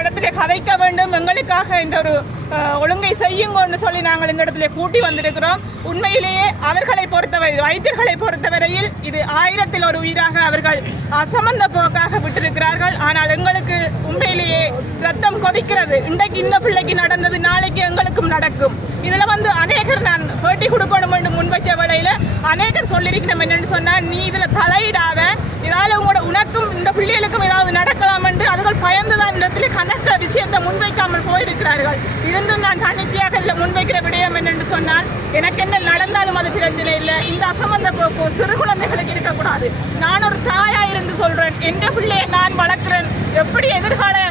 இடத்துல கதைக்க வேண்டும், எங்களுக்காக இந்த ஒரு ஒழுங்கை செய்யுங்கன்னு சொல்லி நாங்கள் இந்த இடத்துல கூட்டி வந்திருக்கிறோம். உண்மையிலேயே அவர்களை பொறுத்தவரை, வைத்தியர்களை பொறுத்தவரையில் இது 1000ல் ஒரு உயிராக அவர்கள் அசமந்த போக்காக விட்டிருக்கிறார்கள். ஆனால் எங்களுக்கு உண்மையிலேயே ரத்தம் கொதிக்கிறது. இன்றைக்கு இந்த பிள்ளைக்கு நடந்தது நாளைக்கு எங்களுக்கும் நடக்கும். இதில் அநேகர் நான் பேட்டி கொடுக்கணும் என்று முன்வைக்க வேளையில் அநேகர் சொல்லியிருக்கிறோம் என்னென்னு சொன்னால், நீ இதில் தலையிடாத, இதால் உனக்கும் இந்த பிள்ளைகளுக்கும் ஏதாவது நடக்கலாம் என்று அதுகள் பயந்துதான் இந்த இடத்துல கணக்க விஷயத்தை முன்வைக்காமல் போயிருக்கிறார்கள். இருந்தும் நான் தன்னிச்சையாக இதில் முன்வைக்கிற விடயம் என்னென்று சொன்னால், எனக்கு என்ன நடந்தாலும் அது பிரச்சனை இல்லை. இந்த அசமந்த போக்கு சிறு குழந்தைகளுக்கு இருக்கக்கூடாது. நான் ஒரு தாயாக இருந்து சொல்கிறேன், எந்த பிள்ளையை நான் வளர்க்குறேன், எப்படி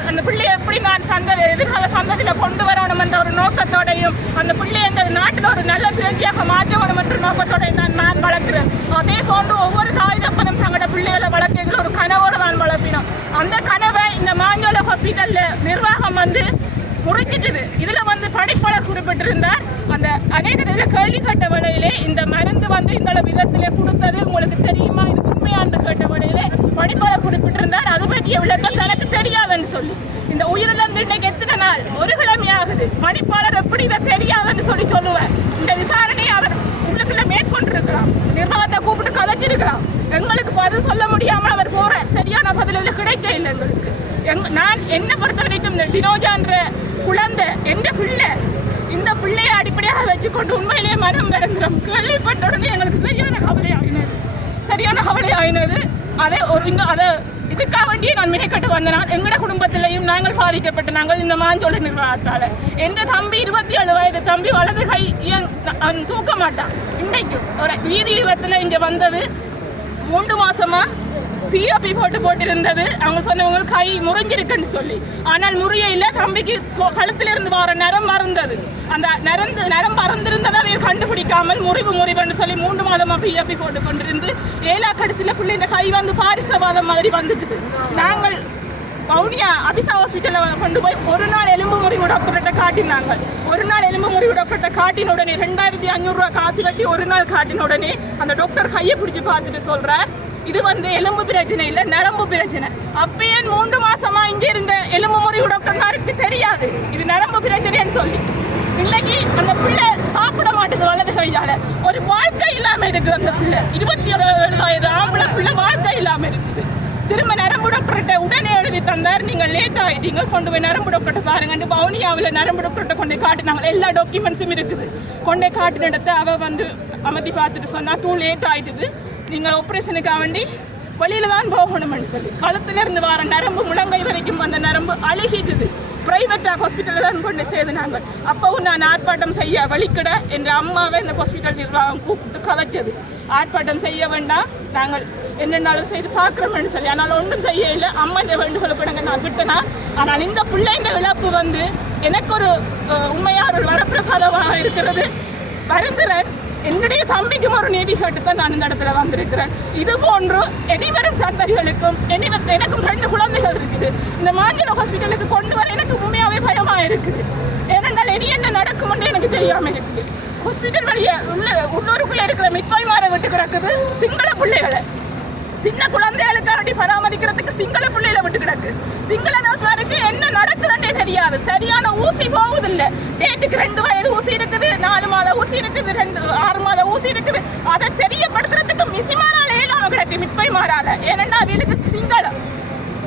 அந்த பிள்ளையை எப்படி நான் எதிர்கால சந்ததியில் கொண்டு வரணும் என்ற ஒரு நோக்கத்தோடையும், அந்த பிள்ளையை இந்த நாட்டில் ஒரு நல்ல பிரஜையாக மாற்ற வேணும் என்ற நோக்கத்தோடையும் நான் வளர்க்குறேன். அதே போன்று ஒவ்வொரு தாய் தப்பனும் தங்களோட பிள்ளைகளை வளர்க்கைகள் ஒரு கனவோடு தான் வளர்ப்பினோம். அந்த கனவை இந்த மாஞ்சோலை ஹாஸ்பிட்டலில் நிர்வாகம் முறிச்சிட்டுது. இதில் படிப்பாளர் குறிப்பிட்டிருந்தார். அந்த அநேக இதில் கேள்வி கேட்ட வேளையிலே இந்த மருந்து இந்த விதத்தில் கொடுத்தது உங்களுக்கு தெரியுமா, இது உண்மையான்னு கேட்ட வேளையிலே படிப்பாளர் குறிப்பிட்டிருந்தார். அது பற்றிய விளக்கம் எனக்கு தெரியாதுன்னு சொல்லி, இந்த உயிரிழந்து இன்னைக்கு எத்தனை நாள், ஒரு கிழமையாகுது. படிப்பாளர் எப்படி இதை தெரியாதுன்னு சொல்லுவேன். இந்த விசாரணையை அவர் உள்ளுக்குள்ள மேற்கொண்டிருக்கலாம், நிர்வாகத்தை கூப்பிட்டு கதைச்சிருக்கலாம். எங்களுக்கு பதில் சொல்ல முடியாமல் அவர் போறார். சரியான பதில் இதில் கிடைக்க இல்லை எங்களுக்கு. நான் என்ன பொறுத்த வரைக்கும் இந்த டினோஜான்ற குழந்தை எந்த பிள்ளை, இந்த பிள்ளையை அடிப்படையாக வச்சுக்கொண்டு உண்மையிலேயே மனம் வருந்துறோம். கேள்விப்பட்ட உடனே எங்களுக்கு சரியான கவலை ஆயினது. அதை இதுக்காக வேண்டியே நான் மினைக்கட்டு வந்தனால் எங்களோட குடும்பத்திலையும் நாங்கள் பாதிக்கப்பட்ட நாங்கள் இந்த மாஞ்சோலை நிர்வாகத்தால். எந்த தம்பி 27 வயது தம்பி வலது கை அவன் தூக்க மாட்டான். இன்றைக்கு ஒரு வீதி விபத்தில் இங்கே வந்தது 3 மாசமா பிஓபி போட்டிருந்தது. அவங்க சொன்னவங்க கை முறிஞ்சிருக்குன்னு சொல்லி, ஆனால் முறியில தம்பிக்கு கழுத்திலிருந்து வர நரம் மறந்தது. அந்த நரம் மறந்திருந்ததை அவையில் கண்டுபிடிக்காமல் முறிவுன்னு சொல்லி 3 மாதமா பிஓபி போட்டு கொண்டிருந்து 7 கடைசியில் பிள்ளைங்க கை பாரிசவாதம் மாதிரி வந்துட்டுது. நாங்கள் வவுனியா அபிசா ஹாஸ்பிட்டலில் கொண்டு போய் ஒரு நாள் எலும்பு முறிவு டாக்டர்கிட்ட காட்டினாங்க. ஒரு நாள் எலும்பு முறிவு டாக்டர்கிட்ட காட்டின உடனே 2500 ரூபா காசு கட்டி ஒரு நாள் காட்டின உடனே அந்த டாக்டர் கையை பிடிச்சி பார்த்துட்டு சொல்றார், இது எலும்பு பிரச்சனை இல்லை, நரம்பு பிரச்சனை. அப்பயே 3 மாசமா இங்க இருந்த எலும்பு முறிவு டாக்டர்மாருக்கு தெரியாது இது நரம்பு பிரச்சனைன்னு சொல்லி. இன்னைக்கு அந்த பிள்ளை சாப்பிட மாட்டேது வலது கையால. ஒரு வாழ்க்கை இல்லாம இருக்குது அந்த பிள்ளை. 27 வயது ஆம்பளை பிள்ளை வாழ்க்கை இல்லாம இருக்குது. திரும்ப நரம்பு டாக்டர்கிட்ட உடனே எழுதி தந்தார், நீங்க லேட் ஆயிட்டீங்க, கொண்டு போய் நரம்பு டாக்டர்கிட்ட பாருங்க. வவுனியாவில் நரம்பு டாக்டர்கிட்ட கொண்டு காட்டினாங்க. எல்லா டாக்குமெண்ட்ஸும் இருக்குது. கொண்டே காட்டின இடத்த அவ அமர்த்தி பார்த்துட்டு சொன்னா, டூ லேட் ஆயிட்டுது, நீங்கள் ஆப்ரேஷனுக்காக வேண்டி வெளியில் தான் போகணும்னு சொல்லி. கழுத்திலிருந்து வர நரம்பு முழங்கை வரைக்கும் அந்த நரம்பு அழுகிட்டுது. பிரைவேட் ஹாஸ்பிட்டலில் தான் கொண்டு சேர்ந்தாங்க. அப்பவும் நான் ஆர்ப்பாட்டம் செய்ய வழிக்கிட என்ற அம்மாவை இந்த ஹாஸ்பிட்டல் நிர்வாகம் கூப்பிட்டு கதைச்சது. ஆர்ப்பாட்டம் செய்ய வேண்டாம், நாங்கள் என்னென்னாலும் செய்து பார்க்குறோம்னு சொல்லி. ஆனால் ஒன்றும் செய்ய இல்லை. அம்மா இந்த வேண்டுகோளுக்கு நான் விட்டேனா. ஆனால் இந்த பிள்ளைங்க இழப்பு எனக்கு ஒரு உண்மையான ஒரு வரப்பிரசாதமாக இருக்கிறது. வருந்துறேன். என்னுடைய தம்பிக்கும் ஒரு நீதி கேட்டுத்தான் நான் இந்த இடத்துல வந்திருக்கிறேன். இது போன்று இனிவரும் சந்ததிகளுக்கும் எனக்கும் 2 குழந்தைகள் இருக்குது. இந்த மாஞ்சோலை ஹாஸ்பிட்டலுக்கு கொண்டு வர எனக்கு உண்மையாவே பயமா இருக்குது. ஏனென்றால் இனி என்ன நடக்கும் எனக்கு தெரியாம இருக்குது. ஹாஸ்பிட்டல் வழியா உள்ளூருக்குள்ள இருக்கிற மிட்வாய்மாரை விட்டு கிடக்குது சிங்கள பிள்ளைகளை. சின்ன குழந்தைகளுக்காண்டி பராமரிக்கிறதுக்கு சிங்கள பிள்ளைகளை விட்டு கிடக்கு. சிங்கள நர்ஸ்மாருக்கு என்ன நடக்குதுன்னே தெரியாது. சரியான ஊசி போகுதில்லை. டேட்டுக்கு 2 வயது ஊசி இருக்குது, 4 மாத ஊசி இருக்குது, 6 மாத ஊசி இருக்குது. அதை தெரியப்படுத்துறதுக்கு மிசிமாரால இல்லாம கிடக்கு, மிட்பைமாரால. ஏனென்னா அவங்களுக்கு சிங்களம்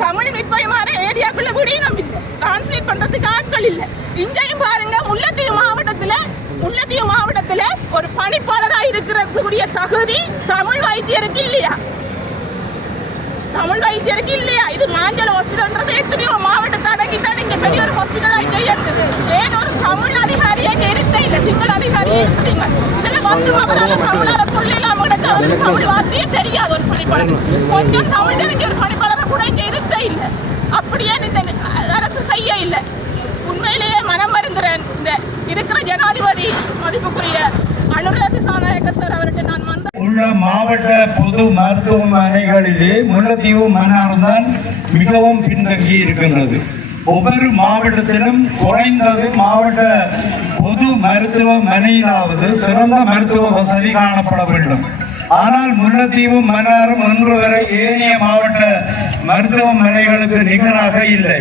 தமிழ் மிட்பைமார ஏரியாக்குள்ள விடியும் இல்லை, டிரான்ஸ்லேட் பண்றதுக்கு ஆட்கள் இல்லை. இங்கேயும் பாருங்க, முல்லைத்தீவு மாவட்டத்துல ஒரு பணிப்பாளராக இருக்கிறதுக்குரிய தகுதி தமிழ் வைத்தியருக்கு இல்லையா? இது மாஞ்சோலை ஹாஸ்பிட்டல்ன்றது எத்தனையோ மாவட்டத்தை அடங்கித்தான் இங்க பெரிய ஒரு ஹாஸ்பிட்டல் ஆகிட்டே இருக்குது. ஏன் ஒரு தமிழ் அதிகாரியே இருக்க இல்லை, சிங்கள அதிகாரியே இருக்குறீங்க. இதெல்லாம் அவரால் தமிழால சொல்லலாம் கிடக்கு. அவருக்கு தமிழ் வார்த்தையே தெரியாது. ஒரு பணிப்பாளர் கொஞ்சம் தமிழ் தெரிஞ்ச ஒரு பணிப்பாளரை கூட இங்க இருக்க இல்லை. அப்படியே இந்த அரசு செய்ய இல்லை. உண்மையிலேயே மனம் வருந்துறேன். இந்த இருக்கிற ஜனாதிபதி மதிப்புக்குரிய அனுர திசாநாயக்க சார் அவர்கிட்ட நான் உள்ள மாவட்ட பொது மருத்துவமனைகளிலே முல்லைத்தீவு மன்னார் தான் மிகவும் பின்தங்கி இருக்கின்றது. ஒவ்வொரு மாவட்டத்திலும் குறைந்தது மாவட்ட பொது மருத்துவமனையிலாவது சிறந்த மருத்துவ வசதி காணப்பட வேண்டும். ஆனால் முல்லைத்தீவு மன்னாரும் இன்று வரை ஏனைய மாவட்ட மருத்துவமனைகளுக்கு நிகராக இல்லை.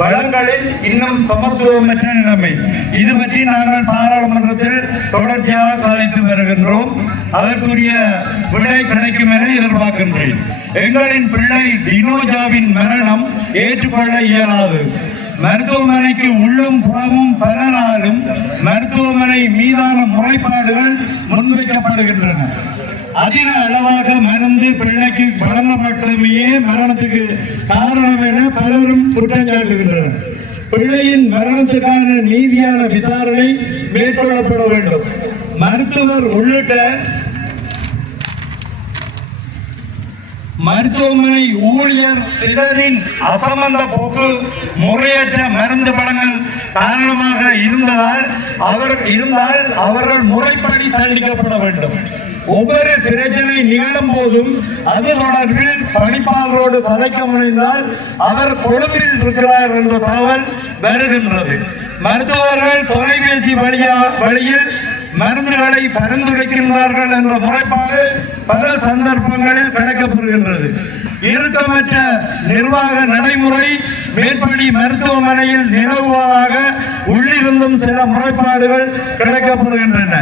வளங்களில் இன்னும் சமத்துவமற்ற நிலைமை. இது பற்றி நாங்கள் பாராளுமன்றத்தில் தொடர்ச்சியாக கதைத்து வருகின்றோம். அதற்குரிய விடை கிடைக்கும் என எதிர்பார்க்கின்றேன். எங்களின் பிள்ளை டினோஜாவின் மரணம் ஏற்றுக்கொள்ள இயலாது. மருத்துவமனைக்கு உள்ளும் புறமும் பல நாளும் மருத்துவமனை மீதான முறைப்பாடுகள் முன்வைக்கப்படுகின்றன. அதிக அளவாக மருந்து பிள்ளைக்கு வழங்கப்பட்டமையே மரணத்துக்கு காரணம் என பலரும் குற்றம் சாட்டுகின்றனர். பிள்ளையின் மரணத்துக்கான நீதியான விசாரணை மேற்கொள்ளப்பட வேண்டும். மருத்துவர் உள்ளிட்ட மருத்துவமனை ஊழியர் சிலரின் அசமந்த போக்கு, முறையற்ற மருந்து வழங்கல் காரணமாக இருந்தால் அவர்கள் முறைப்படி தண்டிக்கப்பட வேண்டும். ஒவ்வொரு பிரச்சனை நிகழும் போதும் அது தொடர்பில் பணிப்பாளரோடு கதைக்க முனைந்தால் அவர் கொழும்பில் இருக்கிறார் என்ற தகவல் வருகின்றது. மருத்துவர்கள் தொலைபேசி வழியில் மருந்துகளை பரிந்துரைக்கின்றார்கள் என்ற முறைப்பாடு பல சந்தர்ப்பங்களில் கிடைக்கப்படுகின்றது. இறுக்கமற்ற நிர்வாக நடைமுறை மேற்படி மருத்துவமனையில் நிலவுவதாக உள்ளிருந்தும் சில முறைப்பாடுகள் கிடைக்கப்படுகின்றன.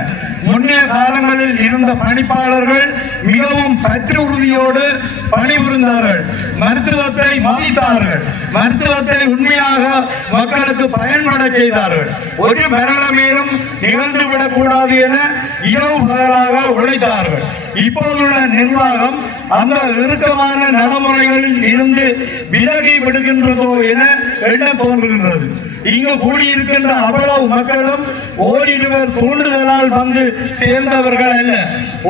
முன்னைய காலங்களில் இருந்த பணிப்பாளர்கள் மிகவும் பற்று உறுதியோடு பணிபுரிந்தார்கள், மருத்துவத்தை மதித்தார்கள், மருத்துவத்தை உண்மையாக மக்களுக்கு பயன்பட செய்தார்கள். ஒரு மரணமேலும் நிகழ்ந்துவிடக் கூடாது என இரவு பகலாக உழைத்தார்கள். இப்போதுள்ள நிர்வாகம் அந்த இறுக்கமான நடைமுறைகளில் இருந்து விலகி விடுகின்றதோ என எண்ண தோன்றுகின்றது. இங்கு கூடியிருக்கின்ற அவ்வளவு மக்களும் ஓரிருவர் தூண்டுதலால் வந்து சேர்ந்தவர்கள் அல்ல.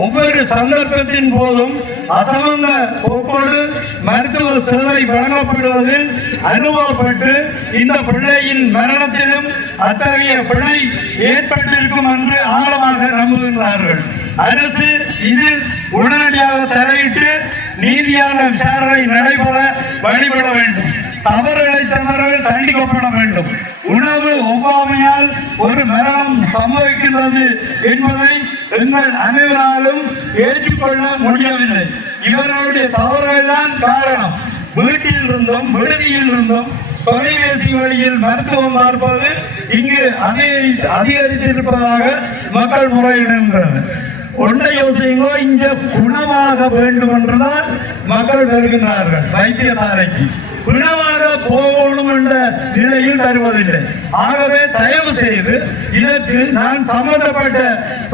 ஒவ்வொரு சந்தர்ப்பத்தின் போதும் அசமந்த போக்கோடு மருத்துவ சேவை வழங்கப்படுவதில் அனுபவப்பட்டு இந்த பிள்ளையின் மரணத்திலும் அத்தகைய பிழை ஏற்பட்டிருக்கும் என்று ஆழமாக நம்புகின்றார்கள். அரசு இதில் உடனடியாக தலையிட்டு நீதியான விசாரணை நடைபெற வழிபட வேண்டும். தவறு இழைத்தவர்கள் தண்டிக்கப்பட வேண்டும். உணவு ஒவ்வாமையால் ஒரு மரணம் சம்பவிக்கின்றது என்பதை எங்கள் அனைவராலும் ஏற்றுக்கொள்ள முடியவில்லை. இவர்களுடைய தவறுகள் தான் காரணம். வீட்டில் இருந்தும் விடுதியில் இருந்தும் தொலைபேசி வழியில் மருத்துவம் பார்ப்பது இங்கு அதிகரித்திருப்பதாக மக்கள் முறையிடுகின்றனர். ஒன்றை யோசிங்கோ, இங்க குணமாக வேண்டும் என்றுதான் மக்கள் வருகின்றார்கள். வைத்தியசாலைக்கு குணமாக போகணும் என்ற நிலையில் வருவதில்லை. ஆகவே தயவு செய்து இதற்கு நான் சம்பந்தப்பட்ட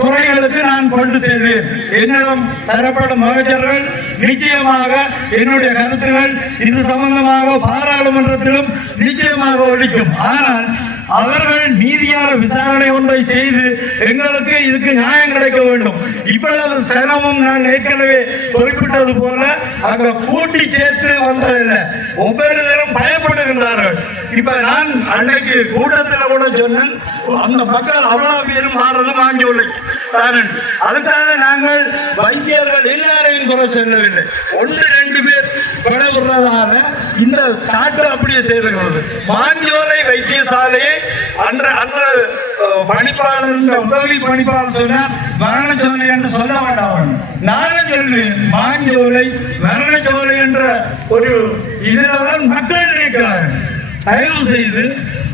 துறைகளுக்கு நான் கொண்டு செல்வேன். என்னிடம் தரப்படும் அமைச்சர்கள் நிச்சயமாக என்னுடைய கருத்துகள் இது சம்பந்தமாக பாராளுமன்றத்திலும் நிச்சயமாக ஒழிக்கும். ஆனால் அவர்கள் நீதியான விசாரணை ஒன்றை செய்து எங்களுக்கு இதுக்கு நியாயம் கிடைக்க வேண்டும். இவ்வளவு சிரமம் நான் ஏற்கனவே குறிப்பிட்டது போல அங்க கூட்டி சேர்த்து வந்ததில்லை. ஒவ்வொருவரும் பயப்படுகின்றார்கள். இப்ப நான் அன்னைக்கு கூட்டத்தில் கூட சொன்னேன், அந்த மக்கள் அவ்வளவு பேரும் மாறது வாங்கி உள்ள அதுக்காக நாங்கள் வைத்தியர்கள் எல்லாரையும் குறை சொல்லவில்லை. 1-2 பேர் கொலைபடுறதால இந்த காட்டு அப்படியே செய்திருக்கிறது. மாஞ்சோலை வைத்தியசாலையை அன்று பணிப்பாளர் உதவி பணிப்பாளர் சொன்னார் மரணச்சோலை என்று சொல்ல வேண்டாம். நானும் சொல்றேன், மாஞ்சோலை மரணச்சோலை என்ற ஒரு இதில்தான் மக்கள் நினைக்கிறார்கள். தயவு செய்து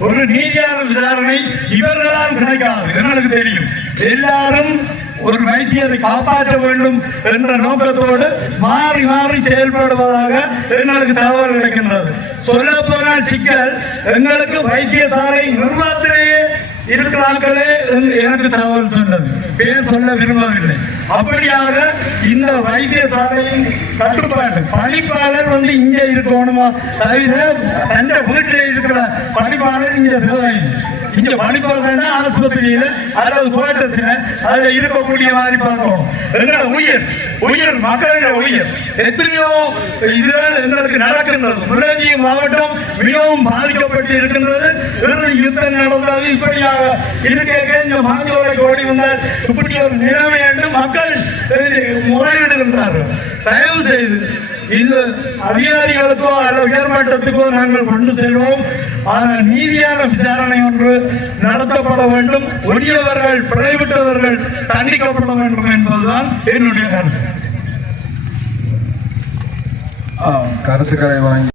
ஒரு நீதியான விசாரணை இவர்களால் கிடைக்காது. எங்களுக்கு தெரியும், எல்லாரும் ஒரு வைத்தியரை காப்பாற்ற வேண்டும் என்ற நோக்கத்தோடு மாறி மாறி செயல்படுவதாக எங்களுக்கு தகவல் கிடைக்கின்றது. சொல்ல போனால் சிக்கல் எங்களுக்கு வைத்தியசாலை நிர்வாகத்திலேயே இருக்கிறார்களே எனக்கு தகவல் சொன்னது, பேர் சொல்ல விரும்பவில்லை. அப்படியாக இந்த வைத்தியசாலையின் கட்டுப்பாடு பணிப்பாளர் இங்க இருக்கணுமா தவிர தன் வீட்டில் இருக்கிற பணிப்பாளர் இங்க பணிப்பாளர் ஆஸ்பத்திரியில அல்லது குவார்டர்ஸ்ல அதுல இருக்கக்கூடிய மாதிரி பார்க்கணும். எங்களோட உயிர் மக்களுடைய உயிர் எத்தனையோ இதுகள் எங்களுக்கு நடக்கின்றது. முல்லைத்தீவு மாவட்டம் மிகவும் பாதிக்கப்பட்டு இருக்கின்றது. யுத்தம் நடந்தது. இப்படியாக இருக்க இந்த மாஞ்சோலை ஓடி வந்தால் இப்படி ஒரு நிலைமை என்று மக்கள் முறையிடுகின்றார்கள். தயவு செய்து இது அதிகாரிகளுக்கோ அல்ல உயர்மட்டத்துக்கோ நாங்கள் கொண்டு செல்வோம். ஆனால் நீதியான விசாரணை ஒன்று நடத்தப்பட வேண்டும். உரியவர்கள் பிழைவிட்டவர்கள் தண்டிக்கப்பட வேண்டும் என்பதுதான் என்னுடைய கருத்து. கருத்துக்களை வழங்கி